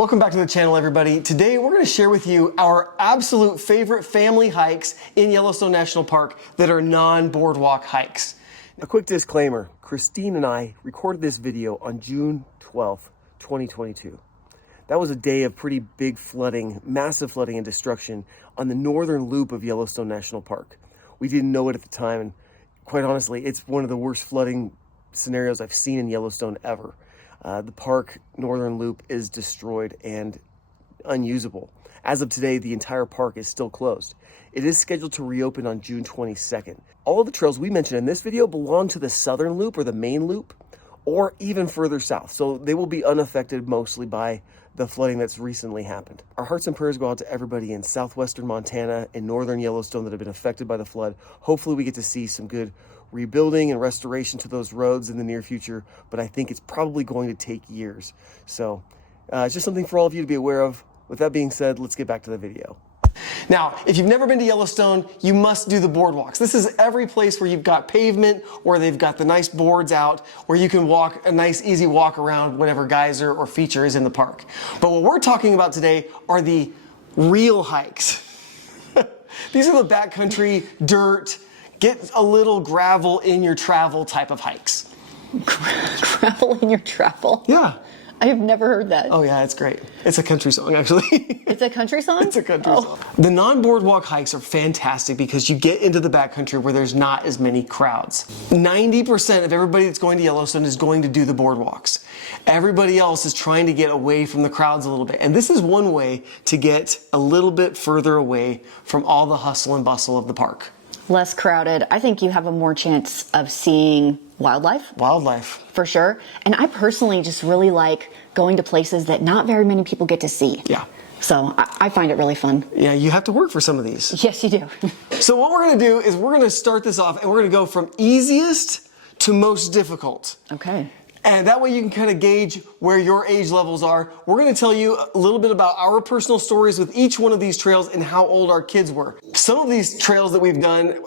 Welcome back to the channel, everybody. Today we're going to share with you our absolute favorite family hikes in Yellowstone National Park that are non-boardwalk hikes. A quick disclaimer, Christine and I recorded this video on June 12th, 2022. That was a day of pretty big flooding, massive flooding and destruction on the northern loop of Yellowstone National Park. We didn't know it at the time, and quite honestly, it's one of the worst flooding scenarios I've seen in Yellowstone ever. The park northern loop is destroyed and unusable. As of today, the entire park is still closed. It is scheduled to reopen on June 22nd. All of the trails we mentioned in this video belong to the southern loop or the main loop, or even further south. So they will be unaffected mostly by the flooding that's recently happened. Our hearts and prayers go out to everybody in southwestern Montana and northern Yellowstone that have been affected by the flood. Hopefully we get to see some good rebuilding and restoration to those roads in the near future, but I think it's probably going to take years. So it's just something for all of you to be aware of. With that being said, let's get back to the video. Now, if you've never been to Yellowstone, you must do the boardwalks. This is every place where you've got pavement or they've got the nice boards out where you can walk a nice easy walk around whatever geyser or feature is in the park. But what we're talking about today are the real hikes. These are the backcountry, dirt, get a little gravel in your travel type of hikes. Gravel in your travel? Yeah. I have never heard that. Oh yeah, it's great. It's a country song, actually. It's a country song? It's a country song. The non-boardwalk hikes are fantastic because you get into the backcountry where there's not as many crowds. 90% of everybody that's going to Yellowstone is going to do the boardwalks. Everybody else is trying to get away from the crowds a little bit. And this is one way to get a little bit further away from all the hustle and bustle of the park. Less crowded. I think you have a more chance of seeing wildlife. Wildlife. For sure. And I personally just really like going to places that not very many people get to see. Yeah. So I find it really fun. Yeah, you have to work for some of these. Yes, you do. So what we're going to do is we're going to start this off and we're going to go from easiest to most difficult. Okay. And that way you can kind of gauge where your age levels are. We're going to tell you a little bit about our personal stories with each one of these trails and how old our kids were. Some of these trails that we've done,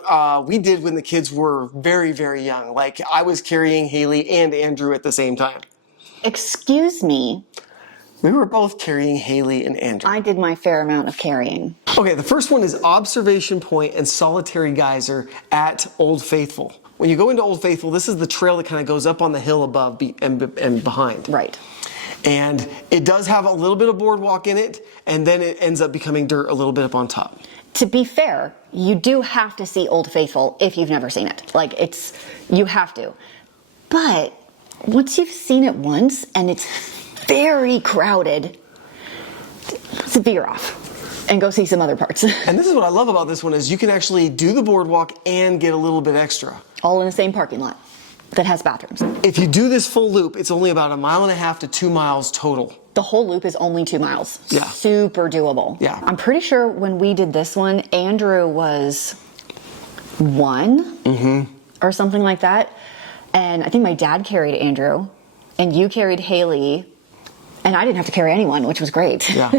we did when the kids were very, very young. Like I was carrying Haley and Andrew at the same time. Excuse me. We were both carrying Haley and Andrew. I did my fair amount of carrying. Okay, the first one is Observation Point and Solitary Geyser at Old Faithful. When you go into Old Faithful, this is the trail that kind of goes up on the hill above and behind. Right. And it does have a little bit of boardwalk in it, and then it ends up becoming dirt a little bit up on top. To be fair, you do have to see Old Faithful if you've never seen it. Like you have to. But once you've seen it once and it's very crowded, veer off and go see some other parts. And this is what I love about this one is you can actually do the boardwalk and get a little bit extra. All in the same parking lot that has bathrooms. If you do this full loop, it's only about 1.5 miles to 2 miles total. The whole loop is only 2 miles. Yeah. Super doable. Yeah. I'm pretty sure when we did this one, Andrew was 1 or something like that. And I think my dad carried Andrew and you carried Haley and I didn't have to carry anyone, which was great. Yeah.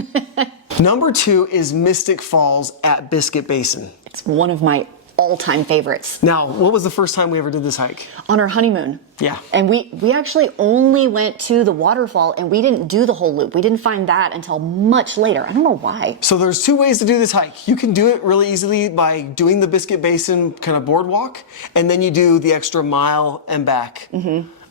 Number 2 is Mystic Falls at Biscuit Basin. It's one of my all-time favorites. Now, what was the first time we ever did this hike? On our honeymoon. Yeah. And we actually only went to the waterfall and we didn't do the whole loop. We didn't find that until much later. I don't know why. So there's 2 ways to do this hike. You can do it really easily by doing the Biscuit Basin kind of boardwalk, and then you do the extra mile and back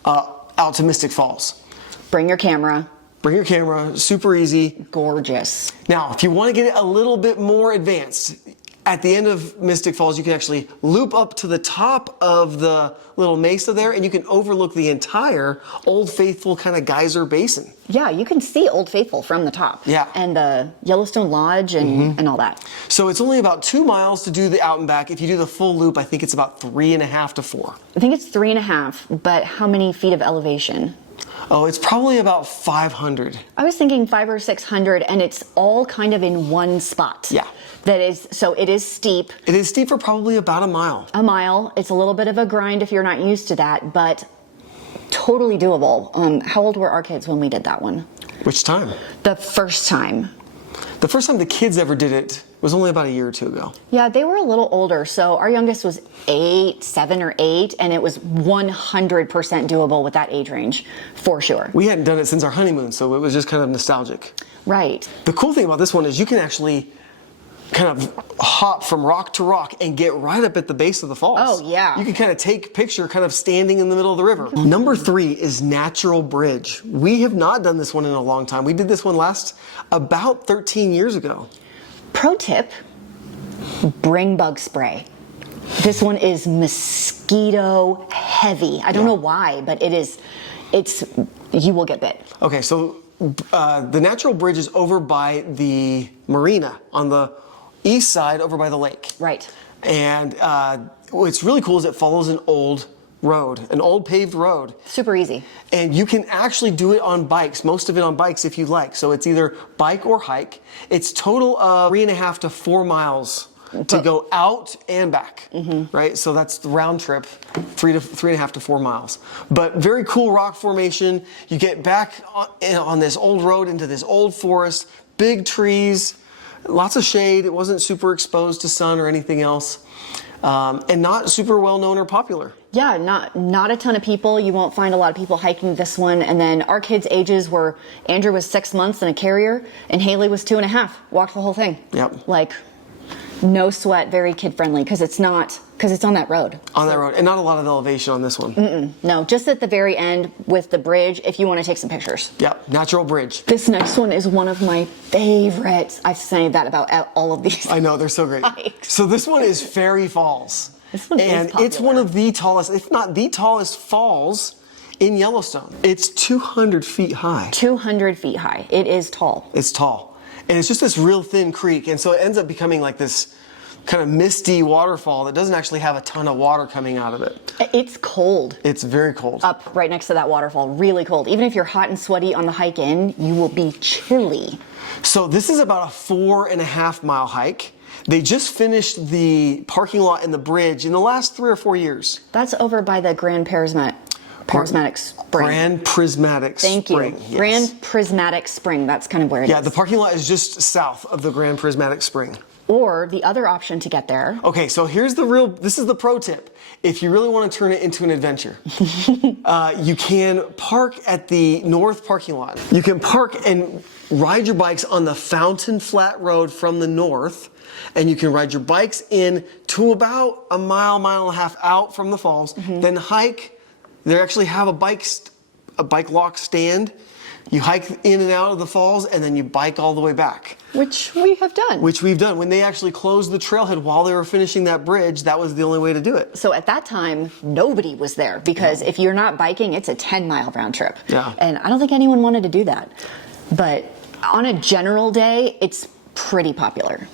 out to Mystic Falls. Bring your camera. Bring your camera, super easy. Gorgeous. Now, if you want to get it a little bit more advanced, at the end of Mystic Falls, you can actually loop up to the top of the little mesa there, and you can overlook the entire Old Faithful kind of geyser basin. Yeah, you can see Old Faithful from the top. Yeah. And the Yellowstone Lodge and all that. So it's only about 2 miles to do the out and back. If you do the full loop, I think it's about 3.5 to 4. I think it's 3.5, but how many feet of elevation? Oh, it's probably about 500. I was thinking 500 or 600, and it's all kind of in one spot. Yeah. So it is steep. It is steep for probably about 1 mile. A mile. It's a little bit of a grind if you're not used to that, but totally doable. How old were our kids when we did that one? Which time? The first time. The first time the kids ever did it was only about a year or 2 ago. Yeah, they were a little older. So our youngest was 7 or 8, and it was 100% doable with that age range, for sure. We hadn't done it since our honeymoon, so it was just kind of nostalgic. Right. The cool thing about this one is you can actually kind of hop from rock to rock and get right up at the base of the falls. Oh, yeah. You can kind of take a picture kind of standing in the middle of the river. Number 3 is Natural Bridge. We have not done this one in a long time. We did this one about 13 years ago. Pro tip, bring bug spray. This one is mosquito heavy. I don't know why, but you will get bit. Okay, so the Natural Bridge is over by the marina on the east side, over by the lake. Right. And what's really cool is it follows an old road, an old paved road. Super easy. And you can actually do it on bikes, most of it on bikes if you'd like. So it's either bike or hike. It's total of 3.5 to 4 miles to go out and back, right? So that's the round trip, 3.5 to 4 miles. But very cool rock formation. You get back on this old road into this old forest, big trees, lots of shade. It wasn't super exposed to sun or anything else, and not super well known or popular. Yeah, not a ton of people. You won't find a lot of people hiking this one. And then our kids' ages were, Andrew was 6 months in a carrier, and Haley was 2.5. Walked the whole thing. Yep. Like, no sweat, very kid friendly, because it's on that road. On that road, and not a lot of elevation on this one. No, just at the very end with the bridge, if you want to take some pictures. Yep, Natural Bridge. This next one is one of my favorites. I've said that about all of these. I know, they're so great. Hikes. So this one is Fairy Falls. This one and is popular. it's one of the tallest, if not the tallest falls in Yellowstone. It's 200 feet high. 200 feet high. It is tall. It's tall. And it's just this real thin creek. And so it ends up becoming like this kind of misty waterfall that doesn't actually have a ton of water coming out of it. It's cold. It's very cold. Up right next to that waterfall. Really cold. Even if you're hot and sweaty on the hike in, you will be chilly. So this is about a 4.5 mile hike. They just finished the parking lot and the bridge in the last 3 or 4 years. That's over by the Grand Prismatic Spring. Grand Prismatic Thank Spring. you. Yes. Grand Prismatic Spring. That's kind of where it is. Yeah, the parking lot is just south of the Grand Prismatic Spring. Or the other option to get there. Okay, so this is the pro tip. If you really want to turn it into an adventure, you can park at the north parking lot. You can park and ride your bikes on the Fountain Flat Road from the north, and you can ride your bikes in to about a mile and a half out from the falls, then hike. They actually have a bike lock stand. You hike in and out of the falls, and then you bike all the way back. Which we have done. Which we've done. When they actually closed the trailhead while they were finishing that bridge, that was the only way to do it. So at that time, nobody was there because if you're not biking, it's a 10-mile round trip. Yeah. And I don't think anyone wanted to do that. But on a general day, it's pretty popular.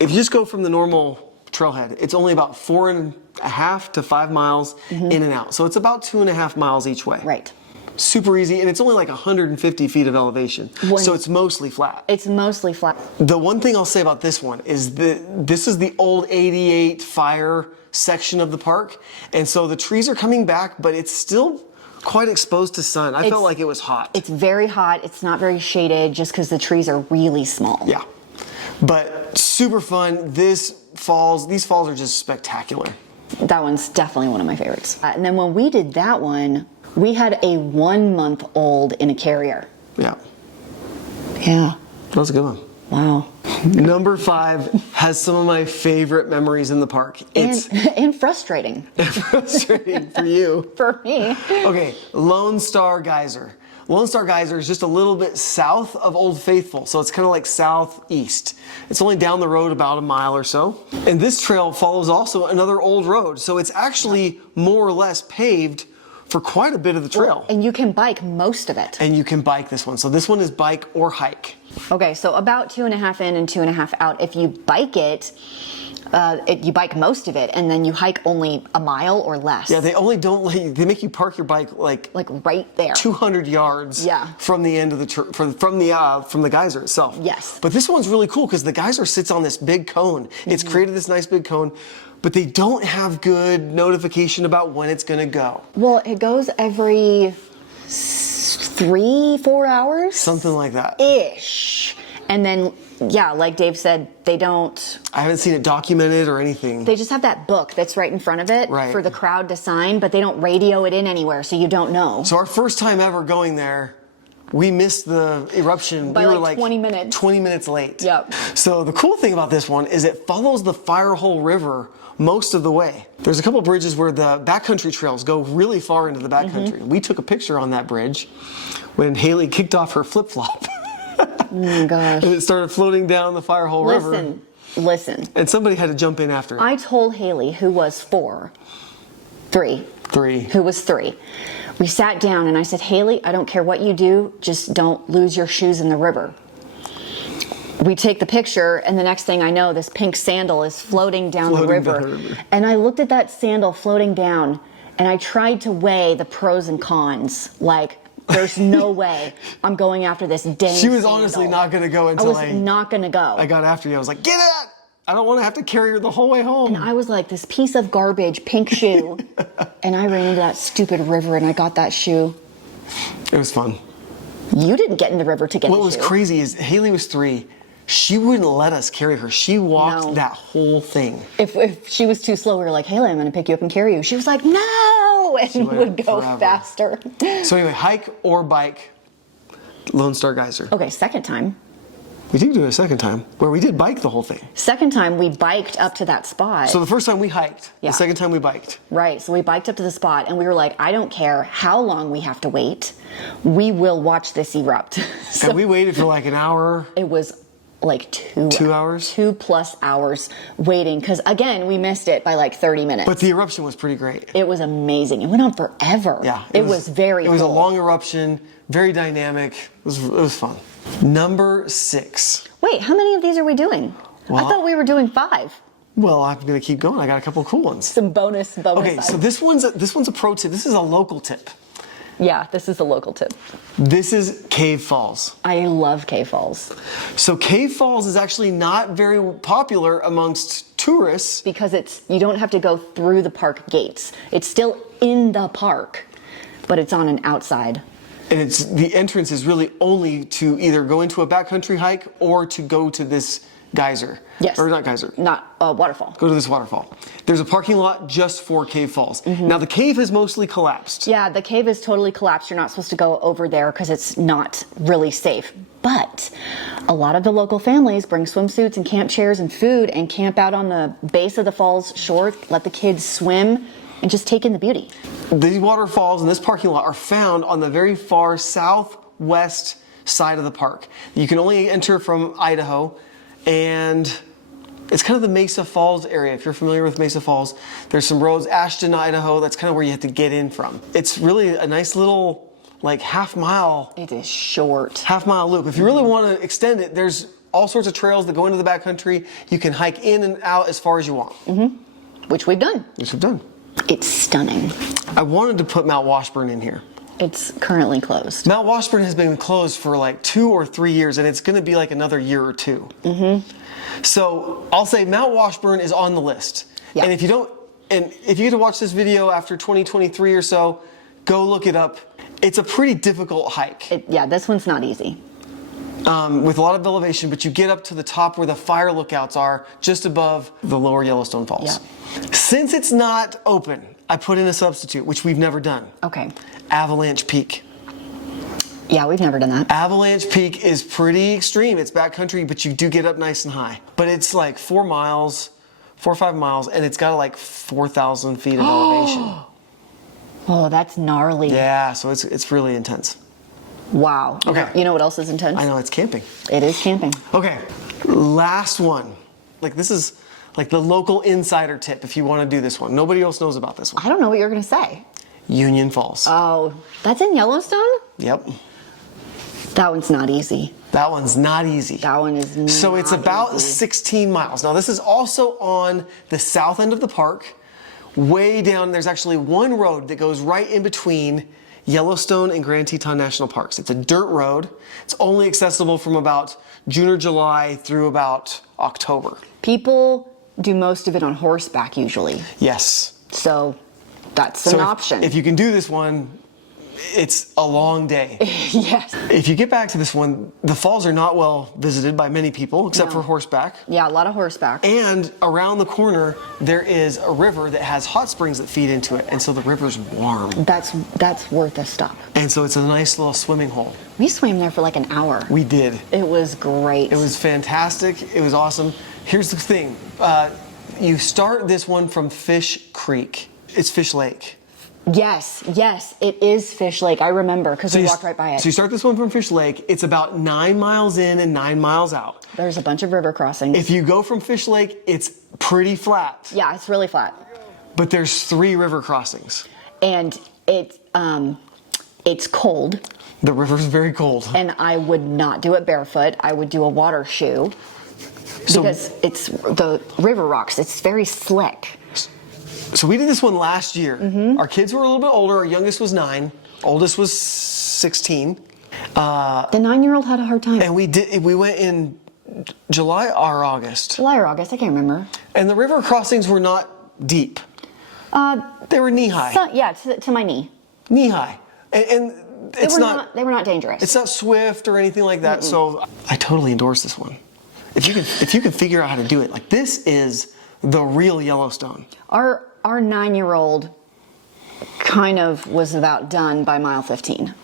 If you just go from the normal trailhead, it's only about 4.5 to 5 miles in and out. So it's about 2.5 miles each way. Right. Super easy, and it's only like 150 feet of elevation. So it's mostly flat. It's mostly flat. The one thing I'll say about this one is this is the old 88 fire section of the park. And so the trees are coming back, but it's still quite exposed to sun. I felt like it was hot. It's very hot. It's not very shaded just because the trees are really small. Yeah. But super fun. These falls are just spectacular. That one's definitely one of my favorites. And then when we did that one, we had a 1-month-old in a carrier. Yeah. Yeah. That was a good one. Wow. Number 5 has some of my favorite memories in the park. And frustrating. Frustrating for you. For me. Okay, Lone Star Geyser. Lone Star Geyser is just a little bit south of Old Faithful, so it's kind of like southeast. It's only down the road about a mile or so. And this trail follows also another old road, so it's actually more or less paved for quite a bit of the trail. And you can bike most of it. And you can bike this one. So this one is bike or hike. Okay, so about 2.5 in and 2.5 out. If you bike you bike most of it, and then you hike only a mile or less. Yeah, they make you park your bike like right there, 200 yards. Yeah. From the end of the from the geyser itself. Yes. But this one's really cool because the geyser sits on this big cone. It's created this nice big cone, but they don't have good notification about when it's going to go. Well, it goes every 3-4 hours, Something like that. ish, and then. Yeah, like Dave said, they don't... I haven't seen it documented or anything. They just have that book that's right in front of it for the crowd to sign, but they don't radio it in anywhere, so you don't know. So our first time ever going there, we missed the eruption. By we were like 20 minutes. 20 minutes late. Yep. So the cool thing about this one is it follows the Firehole River most of the way. There's a couple bridges where the backcountry trails go really far into the backcountry. We took a picture on that bridge when Haley kicked off her flip-flop. Oh my gosh. And it started floating down the Firehole River. Listen. And somebody had to jump in after it. I told Haley, who was three. Who was 3. We sat down and I said, Haley, I don't care what you do, just don't lose your shoes in the river. We take the picture, and the next thing I know, this pink sandal is floating down the river. And I looked at that sandal floating down, and I tried to weigh the pros and cons. Like, there's no way I'm going after this dang She was sandal. honestly not going to go until I was not going to go. I got after you. I was like, get it! I don't want to have to carry her the whole way home. And I was like, this piece of garbage, pink shoe. And I ran into that stupid river, and I got that shoe. It was fun. You didn't get in the river to get the shoe. What was crazy is Haley was 3. She wouldn't let us carry her. She walked that whole thing. If she was too slow, we were like, Haley, I'm going to pick you up and carry you. She was like, no! And would go faster. So anyway, hike or bike, Lone Star Geyser. Okay, second time. We did do it a second time, where we did bike the whole thing. Second time, we biked up to that spot. So the first time we hiked, Yeah. the second time we biked. Right, so we biked up to the spot, and we were like, I don't care how long we have to wait. We will watch this erupt. So And we waited for like an hour. it was like 2 hours? 2+ hours waiting, because again, we missed it by like 30 minutes. But the eruption was pretty great. It was amazing. It went on forever. Yeah. It was very It was a cool. long eruption, very dynamic. It was fun. Number 6. Wait, how many of these are we doing? Well, I thought we were doing 5. Well, I'm going to keep going. I got a couple of cool ones. Some bonus. Okay, so this one's a pro tip. This is a local tip. Yeah, this is a local tip. This is Cave Falls. I love Cave Falls. So Cave Falls is actually not very popular amongst tourists. Because you don't have to go through the park gates. It's still in the park, but it's on an outside. And the entrance is really only to either go into a backcountry hike or to go to this geyser. Yes. Or not geyser. Not a waterfall. Go to this waterfall. There's a parking lot just for Cave Falls. Now the cave has mostly collapsed. Yeah, the cave is totally collapsed. You're not supposed to go over there because it's not really safe. But a lot of the local families bring swimsuits and camp chairs and food and camp out on the base of the falls shore, let the kids swim, and just take in the beauty. These waterfalls in this parking lot are found on the very far southwest side of the park. You can only enter from Idaho, and it's kind of the Mesa Falls area. If you're familiar with Mesa Falls, there's some roads. Ashton, Idaho, that's kind of where you have to get in from. It's really a nice little, like, half-mile It is short. loop. If you really want to extend it, there's all sorts of trails that go into the backcountry. You can hike in and out as far as you want. Which we've done. Which we've done. It's stunning. I wanted to put Mount Washburn in here. It's currently closed. Mount Washburn has been closed for like 2 or 3 years, and it's going to be like another year or 2. So I'll say Mount Washburn is on the list. Yeah. And if you get to watch this video after 2023 or so, go look it up. It's a pretty difficult hike. Yeah, this one's not easy. With a lot of elevation, but you get up to the top where the fire lookouts are, just above the lower Yellowstone Falls. Yeah. Since it's not open, I put in a substitute, which we've never done. Okay. Avalanche Peak. Yeah, we've never done that. Avalanche Peak is pretty extreme. It's backcountry, but you do get up nice and high. But it's like 4 or 5 miles, and it's got like 4,000 feet of elevation. Oh, that's gnarly. Yeah, so it's really intense. Wow. Okay. You know what else is intense? I know, it's camping. It is camping. Okay, last one. Like, this is like the local insider tip if you want to do this one. Nobody else knows about this one. I don't know what you're going to say. Union Falls. Oh, that's in Yellowstone? Yep. That one's not easy. That one's not easy. That one is not So it's about easy. 16 miles. Now, this is also on the south end of the park. Way down, there's actually one road that goes right in between Yellowstone and Grand Teton National Parks. It's a dirt road. It's only accessible from about June or July through about October. People do most of it on horseback usually. Yes. So that's So an option. If you can do this one, it's a long day. Yes. If you get back to this one, the falls are not well visited by many people except for horseback. Yeah, a lot of horseback. And around the corner, there is a river that has hot springs that feed into it. And so the river's warm. That's worth a stop. And so it's a nice little swimming hole. We swam there for like an hour. We did. It was great. It was fantastic. It was awesome. Here's the thing. You start this one from Fish Creek. It's Fish Lake. Yes, it is Fish Lake. I remember because we walked right by it. So you start this one from Fish Lake. It's about 9 miles in and 9 miles out. There's a bunch of river crossings. If you go from Fish Lake, it's pretty flat. Yeah, it's really flat. But there's 3 river crossings. And it's cold. The river's very cold. And I would not do it barefoot. I would do a water shoe. Because it's the river rocks. It's very slick. So we did this one last year. Our kids were a little bit older. Our youngest was 9. Oldest was 16. The 9-year-old had a hard time. And we went in July or August. July or August, I can't remember. And the river crossings were not deep. They were knee high. To my knee. Knee high. And they were not dangerous. It's not swift or anything like that. So I totally endorse this one. If you can figure out how to do it, like this is the real Yellowstone. Our 9-year-old kind of was about done by mile 15.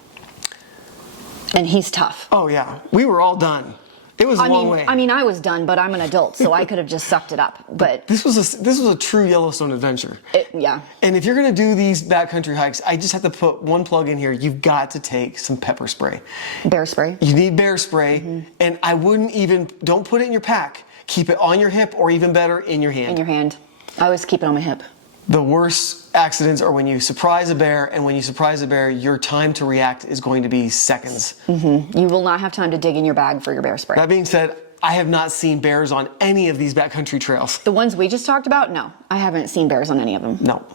And he's tough. Oh yeah, we were all done. It was a long way. I mean, I was done, but I'm an adult, so I could have just sucked it up. But this was a true Yellowstone adventure. Yeah. And if you're gonna do these backcountry hikes, I just have to put one plug in here. You've got to take some pepper spray. Bear spray. You need bear spray, and I wouldn't don't put it in your pack. Keep it on your hip, or even better, in your hand. In your hand. I always keep it on my hip. The worst accidents are when you surprise a bear, and when you surprise a bear, your time to react is going to be seconds. You will not have time to dig in your bag for your bear spray. That being said, I have not seen bears on any of these backcountry trails. The ones we just talked about, no. I haven't seen bears on any of them. No.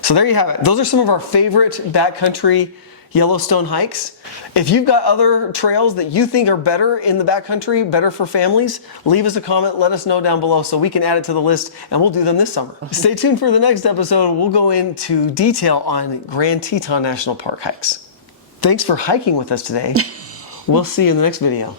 So there you have it. Those are some of our favorite backcountry Yellowstone hikes. If you've got other trails that you think are better in the backcountry, better for families, leave us a comment, let us know down below so we can add it to the list, and we'll do them this summer. Stay tuned for the next episode. We'll go into detail on Grand Teton National Park hikes. Thanks for hiking with us today. We'll see you in the next video.